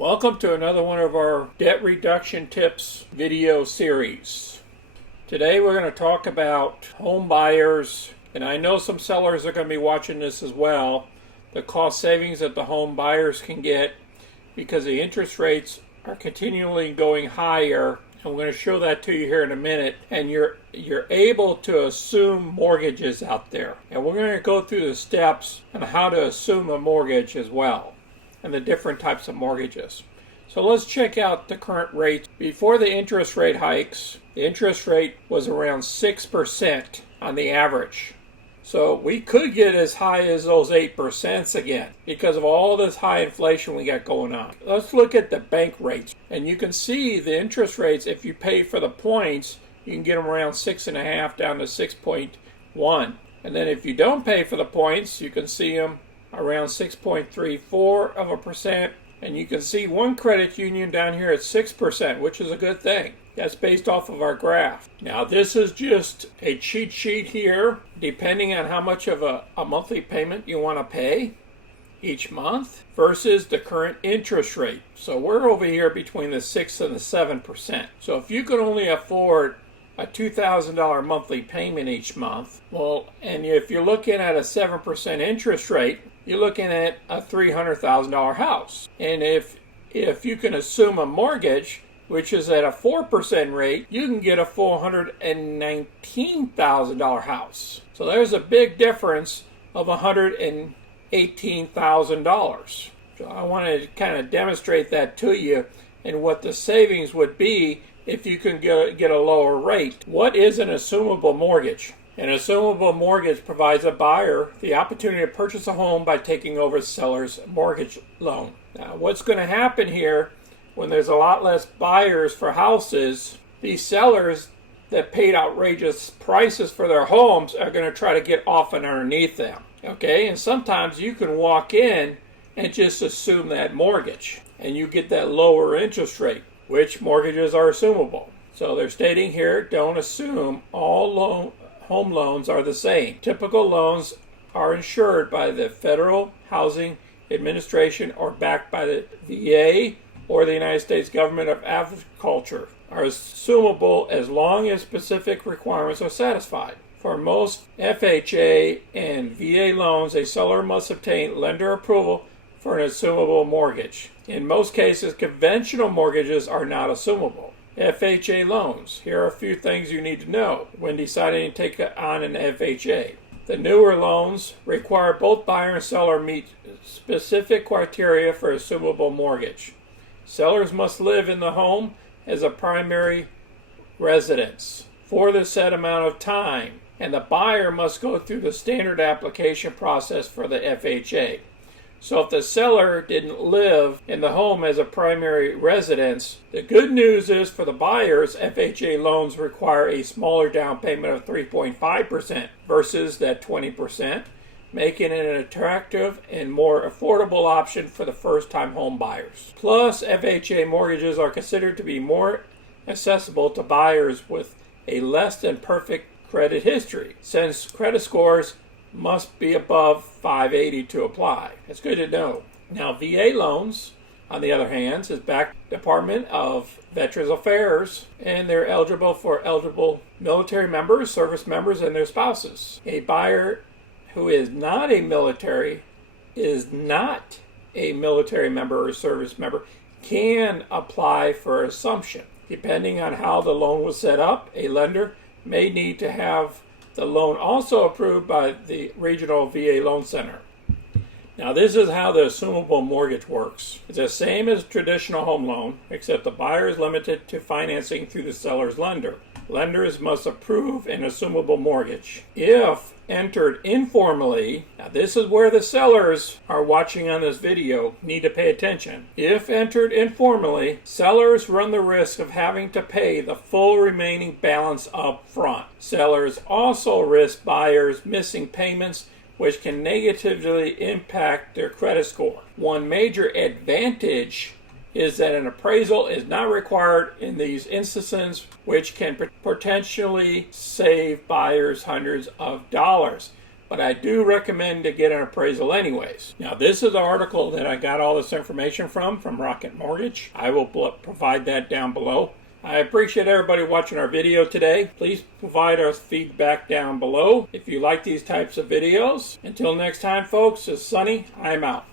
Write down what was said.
Welcome to another one of our debt reduction tips video series. Today we're going to talk about home buyers, and I know some sellers are going to be watching this as well, the cost savings that the home buyers can get because the interest rates are continually going higher. I'm going to show that to you here in a minute, and you're able to assume mortgages out there. And we're going to go through the steps on how to assume a mortgage as well, and the different types of mortgages. So let's check out the current rates. Before the interest rate hikes, the interest rate was around 6% on the average. So we could get as high as those 8% again because of all this high inflation we got going on. Let's look at the bank rates. And you can see the interest rates, if you pay for the points, you can get them around 6.5 down to 6.1. And then if you don't pay for the points, you can see them around 6.34%. And you can see one credit union down here at 6%, which is a good thing. That's based off of our graph. Now this is just a cheat sheet here, depending on how much of a monthly payment you want to pay each month versus the current interest rate. So we're over here between the 6 and the 7%. So if you could only afford a $2,000 monthly payment each month, well, and if you're looking at a 7% interest rate, you're looking at a $300,000 house. And if you can assume a mortgage, which is at a 4% rate, you can get a $419,000 house. So there's a big difference of $118,000. So I want to kind of demonstrate that to you and what the savings would be if you can get a lower rate. What is an assumable mortgage? An assumable mortgage provides a buyer the opportunity to purchase a home by taking over the seller's mortgage loan. Now, what's going to happen here when there's a lot less buyers for houses, these sellers that paid outrageous prices for their homes are going to try to get off and underneath them. Okay, and sometimes you can walk in and just assume that mortgage, and you get that lower interest rate, which mortgages are assumable. So they're stating here, don't assume all home loans are the same. Typical loans are insured by the Federal Housing Administration or backed by the VA or the United States Government of Agriculture, are assumable as long as specific requirements are satisfied. For most FHA and VA loans, a seller must obtain lender approval for an assumable mortgage. In most cases, conventional mortgages are not assumable. FHA loans. Here are a few things you need to know when deciding to take on an FHA. The newer loans require both buyer and seller meet specific criteria for assumable mortgage. Sellers must live in the home as a primary residence for the set amount of time, and the buyer must go through the standard application process for the FHA. So if the seller didn't live in the home as a primary residence, the good news is for the buyers, FHA loans require a smaller down payment of 3.5% versus that 20%, making it an attractive and more affordable option for the first-time home buyers. Plus, FHA mortgages are considered to be more accessible to buyers with a less than perfect credit history, since credit scores must be above 580 to apply. That's good to know. Now, VA loans, on the other hand, is backed by the Department of Veterans Affairs, and they're eligible for eligible military members, service members, and their spouses. A buyer who is not a military member or service member can apply for assumption. Depending on how the loan was set up, a lender may need to have the loan also approved by the regional VA loan center. Now this is how the assumable mortgage works. It's the same as traditional home loan, except the buyer is limited to financing through the seller's lender. Lenders must approve an assumable mortgage. If entered informally, now this is where the sellers are watching on this video need to pay attention. If entered informally, sellers run the risk of having to pay the full remaining balance up front. Sellers also risk buyers missing payments, which can negatively impact their credit score. One major advantage is that an appraisal is not required in these instances, which can potentially save buyers hundreds of dollars. but I do recommend to get an appraisal anyways. Now, this is the article that I got all this information from Rocket Mortgage. I will provide that down below. I appreciate everybody watching our video today. Please provide us feedback down below if you like these types of videos. Until next time, folks, it's Sonny. I'm out.